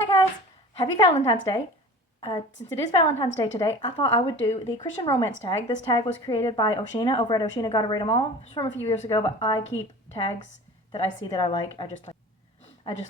Hi guys! Happy Valentine's Day! Since it is Valentine's Day today, I thought I would do the Christian Romance tag. This tag was created by Oshina over at Oshina Gotta Read 'Em All. It's from a few years ago, but I keep tags that I see that I like. I just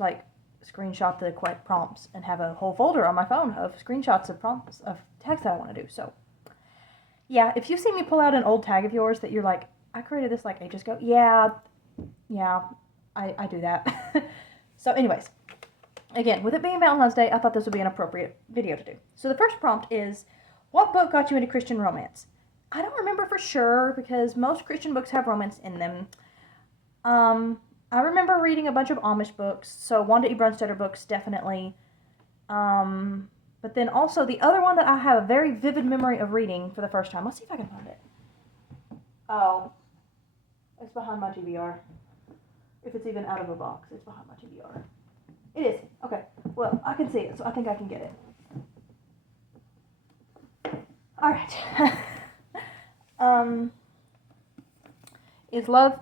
like screenshot the correct prompts and have a whole folder on my phone of screenshots of prompts of tags that I want to do. So yeah, if you see me pull out an old tag of yours that you're like, I created this like ages ago. Yeah, I do that. So anyways. Again, with it being Valentine's Day, I thought this would be an appropriate video to do. So the first prompt is, what book got you into Christian romance? I don't remember for sure because most Christian books have romance in them. I remember reading a bunch of Amish books, so Wanda E. Brunstetter books, definitely. But then also the other one that I have a very vivid memory of reading for the first time. Let's see if I can find it. Oh, it's behind my TBR. If it's even out of a box, it's behind my TBR. It is. Okay. Well, I can see it, so I think I can get it. All right. Is Love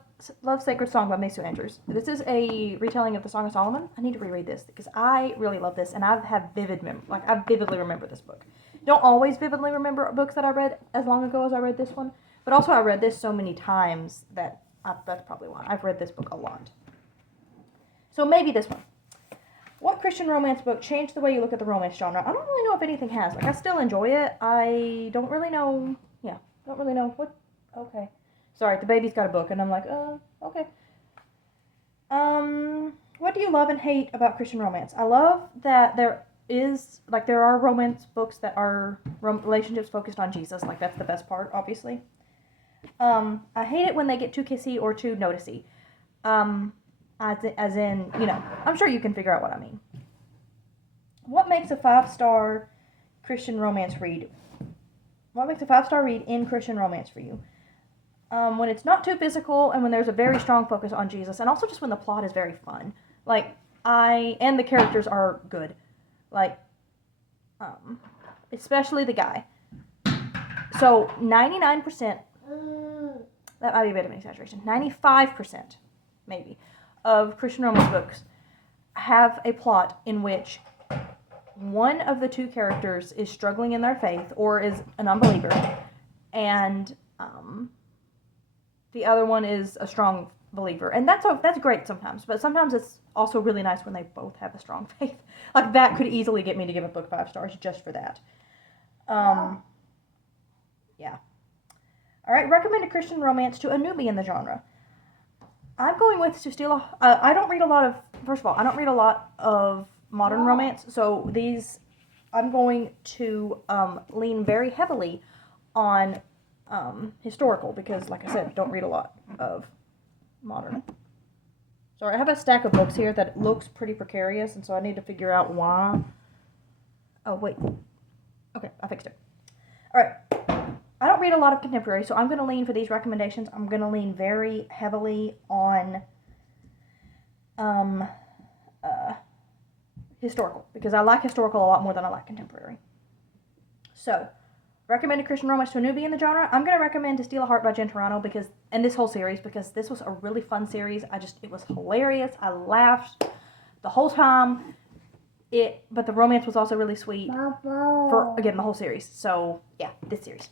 Sacred Song by Mason Andrews. This is a retelling of the Song of Solomon. I need to reread this because I really love this, and I have I vividly remember this book. Don't always vividly remember books that I read as long ago as I read this one, but also I read this so many times that that's probably why. I've read this book a lot. So maybe this one. What Christian romance book changed the way you look at the romance genre? I don't really know if anything has. Like, I still enjoy it. I don't really know. Yeah, don't really know what. Okay. Sorry, the baby's got a book, and I'm like, okay. What do you love and hate about Christian romance? I love that there are romance books that are relationships focused on Jesus. Like, that's the best part, obviously. I hate it when they get too kissy or too noticey. As in, I'm sure you can figure out what I mean. What makes a 5-star Christian romance read? What makes a 5-star read in Christian romance for you? When it's not too physical and when there's a very strong focus on Jesus, and also just when the plot is very fun. And the characters are good. Especially the guy. So 99%, that might be a bit of an exaggeration, 95% maybe, of Christian romance books have a plot in which one of the two characters is struggling in their faith or is an unbeliever, and the other one is a strong believer. And that's great sometimes, but sometimes it's also really nice when they both have a strong faith. Like, that could easily get me to give a book 5 stars just for that. Yeah. All right, recommend a Christian romance to a newbie in the genre. I'm going with To Steal a... I don't read a lot of... First of all, I don't read a lot of modern romance, so I'm going to lean very heavily on historical, because, like I said, don't read a lot of modern. Sorry, I have a stack of books here that looks pretty precarious, and so I need to figure out why. Oh, wait. Okay, I fixed it. All right. I don't read a lot of contemporary, so I'm going to lean for these recommendations. I'm going to lean very heavily on historical, because I like historical a lot more than I like contemporary. So, recommend a Christian romance to a newbie in the genre. I'm going to recommend To Steal a Heart by Jen Turano, and this whole series, because this was a really fun series. It was hilarious. I laughed the whole time. But the romance was also really sweet for, again, the whole series. So, yeah, this series.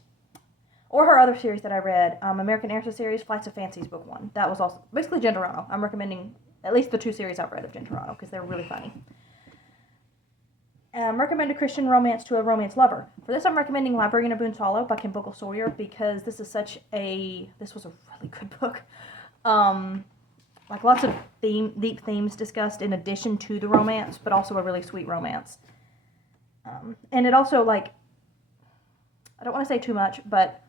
Or her other series that I read, American Heiress series, Flights of Fancies, book 1. That was also basically Jen Turano. I'm recommending at least the 2 series I've read of Jen Turano because they're really funny. Recommend a Christian romance to a romance lover. For this, I'm recommending Librarian of Boone Swallow by Kim Bogle Sawyer, because this was a really good book. Lots of deep themes discussed in addition to the romance, but also a really sweet romance. And it also, I don't want to say too much, but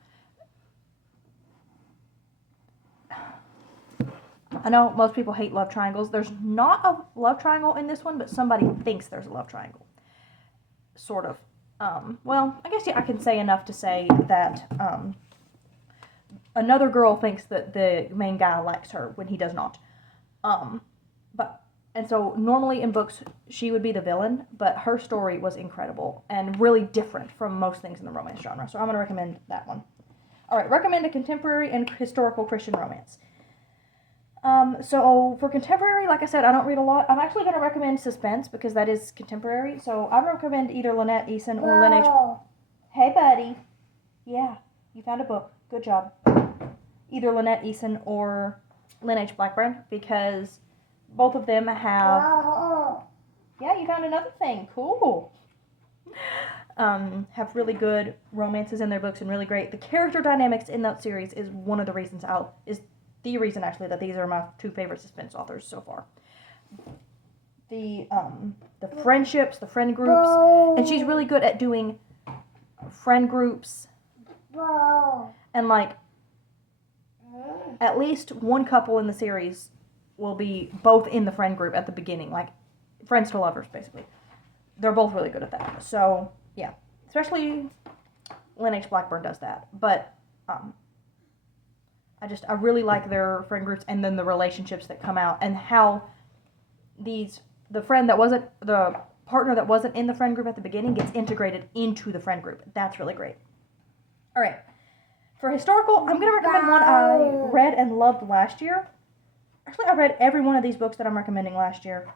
I know most people hate love triangles. There's not a love triangle in this one, but somebody thinks there's a love triangle. Sort of. I guess I can say enough to say that another girl thinks that the main guy likes her when he does not. And so normally in books she would be the villain, but her story was incredible and really different from most things in the romance genre. So I'm going to recommend that one. All right, recommend a contemporary and historical Christian romance. So for contemporary, like I said, I don't read a lot. I'm actually going to recommend suspense because that is contemporary. So I recommend either Lynette Eason or Lynn H. Hey, buddy. Yeah, you found a book. Good job. Either Lynette Eason or Lynn H. Blackburn because both of them have. Yeah, you found another thing. Cool. Have really good romances in their books and really great. The character dynamics in that series is one of the reasons the reason actually that these are my two favorite suspense authors so far. The friendships, the friend groups, and she's really good at doing friend groups, and like at least one couple in the series will be both in the friend group at the beginning, like friends to lovers basically. They're both really good at that. So yeah, especially Lynn H. Blackburn does that, but I really like their friend groups and then the relationships that come out and how the partner that wasn't in the friend group at the beginning gets integrated into the friend group. That's really great. All right. For historical, I'm going to recommend one I read and loved last year. Actually, I read every one of these books that I'm recommending last year.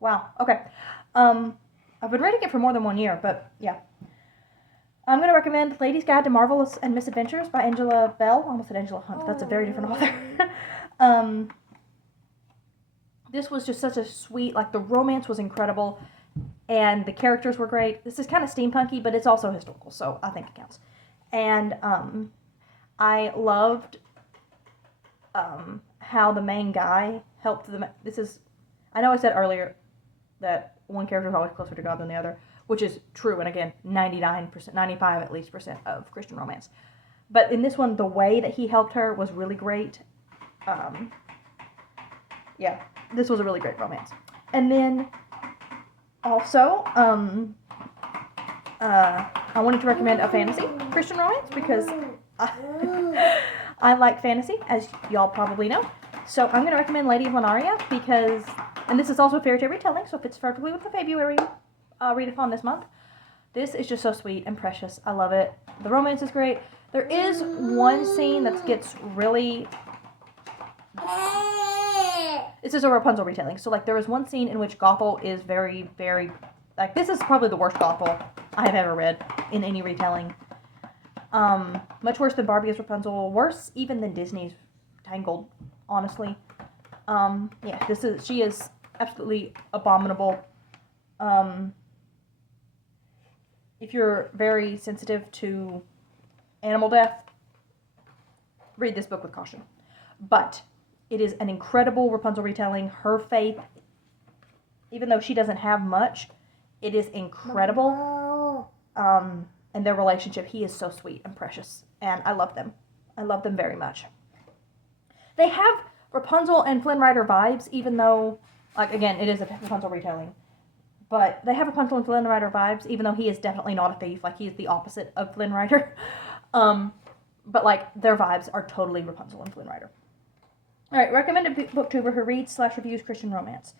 Wow. Okay. I've been reading it for more than 1 year, but yeah. I'm going to recommend Lady's Guide to Marvelous and Misadventures by Angela Bell. I almost said Angela Hunt. That's a very different author. This was just such a sweet, like the romance was incredible and the characters were great. This is kind of steampunky, but it's also historical, so I think it counts. And I loved how the main guy helped them. I know I said earlier that one character is always closer to God than the other, which is true, and again, 99%, 95 at least percent of Christian romance. But in this one, the way that he helped her was really great. Yeah, this was a really great romance. And then, also, I wanted to recommend a fantasy Christian romance because I like fantasy, as y'all probably know. So I'm going to recommend Lady of Lunaria because, and this is also a fairy tale retelling, so it fits perfectly with the February readathon this month. This is just so sweet and precious. I love it. The romance is great. There is one scene that gets really... This is a Rapunzel retelling. So, like, there is one scene in which Gothel is very, very... Like, this is probably the worst Gothel I have ever read in any retelling. Much worse than Barbie as Rapunzel. Worse even than Disney's Tangled, honestly. Yeah, she is absolutely abominable. If you're very sensitive to animal death, read this book with caution. But it is an incredible Rapunzel retelling. Her faith, even though she doesn't have much, it is incredible. And their relationship, he is so sweet and precious. And I love them. I love them very much. They have Rapunzel and Flynn Rider vibes, even though, like, again, it is a Rapunzel retelling. But they have Rapunzel and Flynn Rider vibes, even though he is definitely not a thief. Like, he is the opposite of Flynn Rider. But, like, their vibes are totally Rapunzel and Flynn Rider. Alright, recommended booktuber who reads/reviews Christian romance.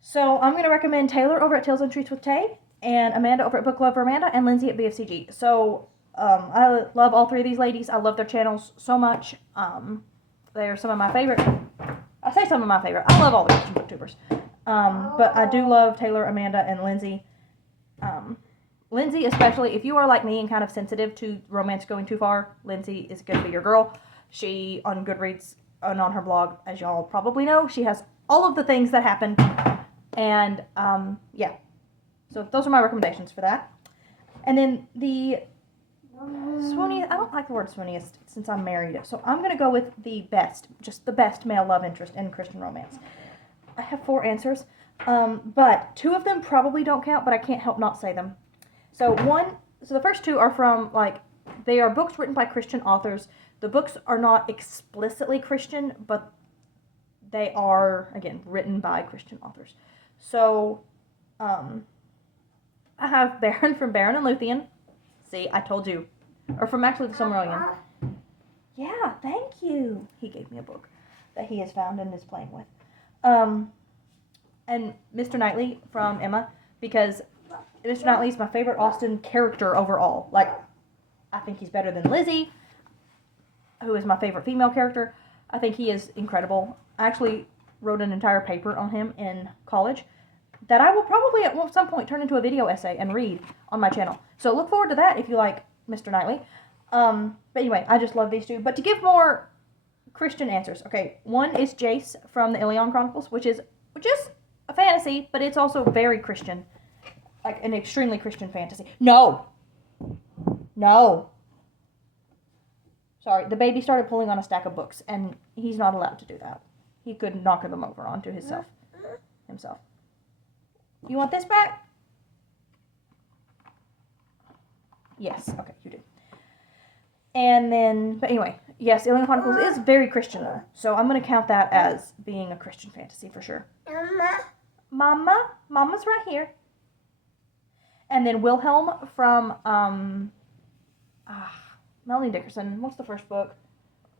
So, I'm going to recommend Taylor over at Tales and Treats with Tay, and Amanda over at Book Lover Amanda, and Lindsay at BFCG. So, I love all three of these ladies. I love their channels so much. They are some of my favorite. I say some of my favorite. I love all the Christian booktubers. But I do love Taylor, Amanda, and Lindsay. Lindsay, especially, if you are like me and kind of sensitive to romance going too far, Lindsay is going to be your girl. She, on Goodreads and on her blog, as y'all probably know, she has all of the things that happen. And, yeah. So those are my recommendations for that. And then the Swooniest, I don't like the word Swooniest since I'm married, so I'm going to go with the best, just the best male love interest in Christian romance. I have 4 answers, but 2 of them probably don't count, but I can't help not say them. So the first 2 are from, like, they are books written by Christian authors. The books are not explicitly Christian, but they are, again, written by Christian authors. So, I have Baron from Baron and Luthien. See, I told you. Or from actually the Silmarillion. Yeah, thank you. He gave me a book that he has found and is playing with. And Mr. Knightley from Emma, because Mr. Knightley is my favorite Austen character overall. Like, I think he's better than Lizzie, who is my favorite female character. I think he is incredible. I actually wrote an entire paper on him in college that I will probably at some point turn into a video essay and read on my channel. So look forward to that if you like Mr. Knightley. But anyway, I just love these two. But to give more Christian answers, okay, one is Jace from the Ilion Chronicles, which is a fantasy, but it's also very Christian, like an extremely Christian fantasy. No. Sorry, the baby started pulling on a stack of books, and he's not allowed to do that. He could knock them over onto himself. You want this back? Yes, okay, you do. And then, but anyway, yes, Alien Chronicles is very Christian though, so I'm going to count that as being a Christian fantasy for sure. Mama's right here. And then Wilhelm from, Melanie Dickerson. What's the first book?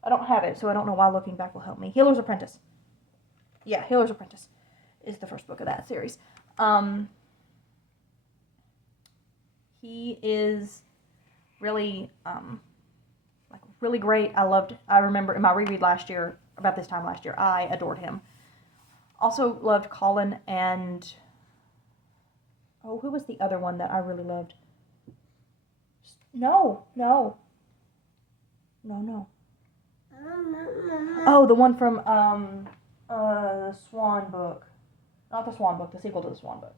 I don't have it, so I don't know why looking back will help me. Healer's Apprentice. Yeah, Healer's Apprentice is the first book of that series. He is really, really great. I remember in my reread last year, about this time last year, I adored him. Also loved Colin and, who was the other one that I really loved? No. Oh, the one from, the Swan book. Not the Swan book, the sequel to the Swan book.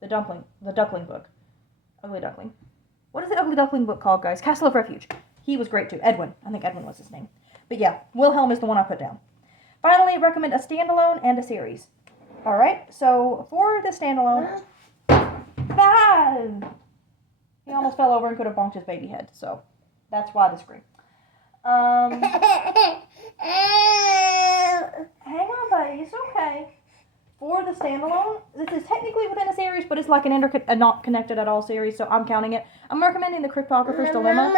The Duckling book. Ugly Duckling. What is the Ugly Duckling book called, guys? Castle of Refuge. He was great too. Edwin. I think Edwin was his name. But yeah, Wilhelm is the one I put down. Finally, recommend a standalone and a series. Alright, so for the standalone... He almost fell over and could have bonked his baby head, so that's why the scream. Hang on, buddy. It's okay. For the standalone, this is technically within a series, but it's like a not connected at all series, so I'm counting it. I'm recommending The Cryptographer's Dilemma.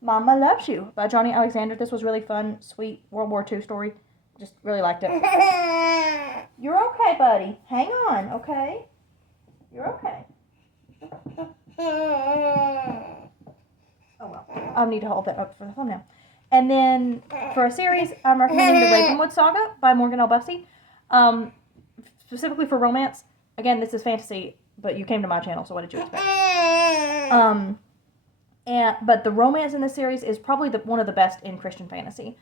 Mama Loves You by Johnny Alexander. This was really fun, sweet World War II story. Just really liked it. You're okay, buddy. Hang on, okay? You're okay. Oh well. I need to hold that up for the thumbnail. And then for a series, I'm recommending The Ravenwood Saga by Morgan L. Bussey. Specifically for romance. Again, this is fantasy, but you came to my channel, so what did you expect? But the romance in this series is probably one of the best in Christian fantasy.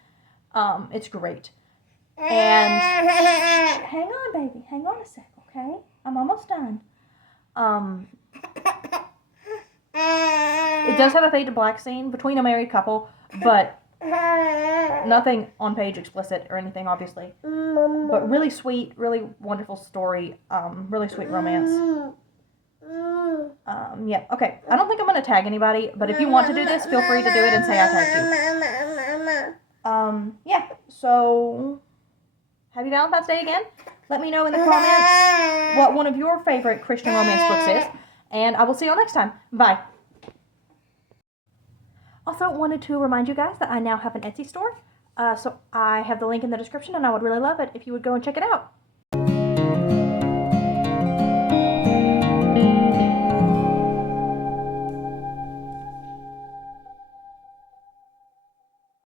It's great. And hang on, baby. Hang on a sec, okay? I'm almost done. It does have a fade to black scene between a married couple, but nothing on page explicit or anything, obviously. But really sweet, really wonderful story. Really sweet romance. Yeah, okay. I don't think I'm going to tag anybody, but if you want to do this, feel free to do it and say I tagged you. Yeah, so happy Valentine's Day again. Let me know in the comments what one of your favorite Christian romance books is, and I will see you all next time. Bye. Also, wanted to remind you guys that I now have an Etsy store, so I have the link in the description, and I would really love it if you would go and check it out.